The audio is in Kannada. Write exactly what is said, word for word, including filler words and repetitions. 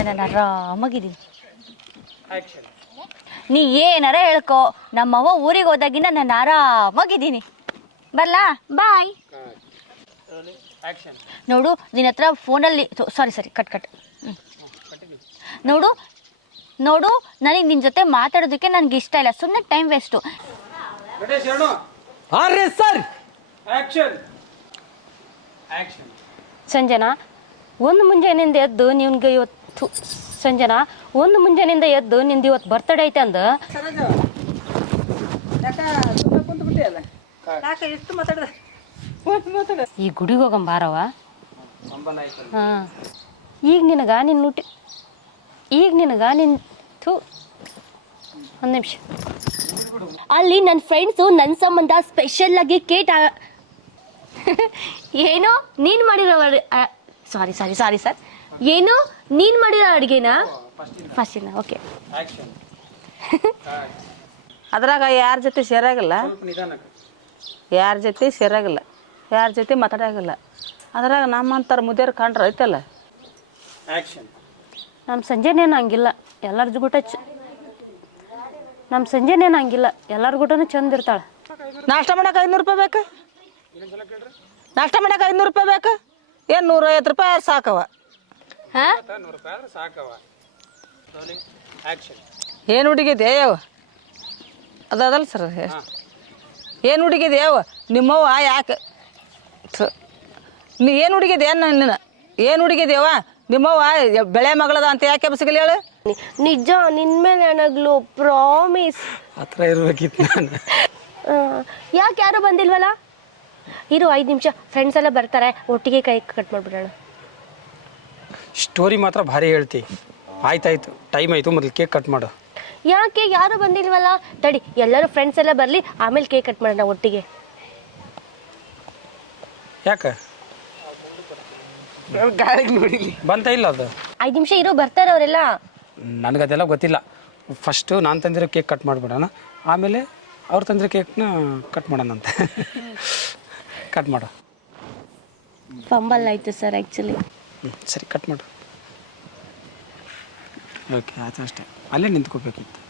ನಾನು ಆರಾಮಾಗಿದ್ದೀನಿ. ನೀ ಏನಾರ ಹೇಳ್ಕೊ, ನಮ್ಮವ್ವ ಊರಿಗೆ ಹೋದಾಗಿಂದ ನಾನು ಆರಾಮಾಗಿದ್ದೀನಿ. ಬರ್ಲಾ? ಬಾಯ್. ನೋಡು, ನಿನ್ನ ಹತ್ರ ಫೋನಲ್ಲಿ ಸಾರಿ ಸಾರಿ ಕಟ್ ಕಟ್ ನೋಡು ನೋಡು ನನಗೆ ನಿನ್ನ ಜೊತೆ ಮಾತಾಡೋದಕ್ಕೆ ನನಗೆ ಇಷ್ಟ ಇಲ್ಲ. ಸುಮ್ಮನೆ ಟೈಮ್ ವೇಸ್ಟು. ಸಂಜನಾ, ಒಂದು ಮುಂಜಾನೆಯಿಂದ ಎದ್ದು ನಿನ್ಗೆ ಇವತ್ತು ಸಂಜನಾ ಒಂದು ಮುಂಜಾನೆಯಿಂದ ಎದ್ದು ನಿಂದು ಇವತ್ತು ಬರ್ತಡೇ ಐತೆ ಅಂದ ಈ ಗುಡಿಗೆ ಹೋಗಂ ಬಾರವ. ಹಾಂ, ಈಗ ನಿನಗ ನಿನ್ನ ಊಟ ಈಗ ನಿನಗ ನಿನ್ ಥೂ ಒಂದು ನಿಮಿಷ. ಅಲ್ಲಿ ನನ್ನ ಫ್ರೆಂಡ್ಸು ನನ್ನ ಸಂಬಂಧ ಸ್ಪೆಷಲ್ ಆಗಿ ಕೇಟ್ ಏನೋ ನೀನು ಮಾಡಿರೋ ಸಾರಿ ಸಾರಿ ಸಾರಿ ಸರ್ ಏನು ನೀನು ಮಾಡಿರೋ ಅಡುಗೆನಾ ಫಸ್ಟಿನ ಓಕೆ. ಅದ್ರಾಗ ಯಾರ ಜೊತೆ ಸೇರಾಗಿಲ್ಲ, ಯಾರ ಜೊತೆ ಸೇರಾಗಿಲ್ಲ, ಯಾರ ಜೊತೆ ಮಾತಾಡಾಗಿಲ್ಲ. ಅದ್ರಾಗ ನಮ್ಮಂತಾರ ಮುದಿಯರ್ ಕಂಡ್ರೆ ಐತಲ್ಲ. ನಮ್ಮ ಸಂಜೆನೇನು ಹಂಗಿಲ್ಲ, ಎಲ್ಲರ ಗೂಟ ಚ ನಮ್ಮ ಸಂಜೆನೇನು ಹಂಗಿಲ್ಲ, ಎಲ್ಲರ ಗೂಟನೂ ಚಂದ ಇರ್ತಾಳೆ. ನಾಷ್ಟ ಮಾಡಕ್ಕೆ ಐನೂರು ರೂಪಾಯಿ ಬೇಕು, ನಾಷ್ಟ ಮಾಡಕ್ಕೆ ಐನೂರು ರೂಪಾಯಿ ಬೇಕು. ಏನು ನೂರೈವತ್ತು ರೂಪಾಯಿ ಸಾಕವ. ಹಾಂ, ಏನು ಹುಡುಗಿದೆ ಯಾವ ಅದಲ್ಲ ಸರ್, ಏನು ಹುಡುಗಿದೆ ಯಾವ ನಿಮ್ಮವ್ವ ಯಾಕೆ ನೀ ಏನು ಹುಡುಗಿದೆ ಏನು ನಿನ್ನ ಏನು ಹುಡುಗಿದ್ಯವ ನಿಮ್ಮವ್ವ ಬೆಳೆ ಮಗಳದ ಅಂತ ಯಾಕೆ ಬಸ್ಗಲಿ ಹೇಳು. ನಿಜ ನಿನ್ನ ಮೇಲೆ ನನಗ್ಲು ಪ್ರಾಮಿಸ್ ಹತ್ರ ಇರ್ಬೇಕಿತ್ತು ನಾನು. ಯಾಕೆ ಯಾರು ಬಂದಿಲ್ವಲ್ಲ? ಇರು ಐದು ನಿಮಿಷ, ಫ್ರೆಂಡ್ಸ್ ಎಲ್ಲ ಬರ್ತಾರೆ, ಒಟ್ಟಿಗೆ ಕೈ ಕಟ್ ಮಾಡಿಬಿಡೋಣ. ಸ್ಟೋರಿ ಮಾತ್ರ ಭಾರಿ ಹೇಳ್ತಿ. ಆಯ್ತಾಯ್ತು, ಟೈಮ್ ಆಯಿತು, ಮೊದಲು ಕೇಕ್ ಕಟ್ ಮಾಡು. ಯಾಕೆ ಯಾರು ಬಂದಿಲ್ವಲ್ಲ? ತಡಿ, ಎಲ್ಲರೂ ಫ್ರೆಂಡ್ಸ್ ಎಲ್ಲ ಬರಲಿ, ಆಮೇಲೆ ಕೇಕ್ ಕಟ್ ಮಾಡೋಣ ಒಟ್ಟಿಗೆ. ಯಾಕೆ ಬಂತ ಇಲ್ಲ ಅದು? ಐದು ನಿಮಿಷ ಇರೋ, ಬರ್ತಾರೆ ಅವರೆಲ್ಲ. ನನಗದೆಲ್ಲ ಗೊತ್ತಿಲ್ಲ. ಫಸ್ಟು ನಾನು ತಂದಿರೋ ಕೇಕ್ ಕಟ್ ಮಾಡಿಬಿಡೋಣ, ಆಮೇಲೆ ಅವ್ರು ತಂದಿರೋ ಕೇಕ್ನ ಕಟ್ ಮಾಡೋಣಂತ. ಕಟ್ ಮಾಡು. ಫಂಬಲ್ ಆಯಿತು ಸರ್ ಆ್ಯಕ್ಚುಲಿ. ಹ್ಞೂ ಸರಿ, ಕಟ್ ಮಾಡು. ಓಕೆ ಆಯ್ತು, ಅಷ್ಟೇ. ಅಲ್ಲೇ ನಿಂತ್ಕೋಬೇಕಿತ್ತು.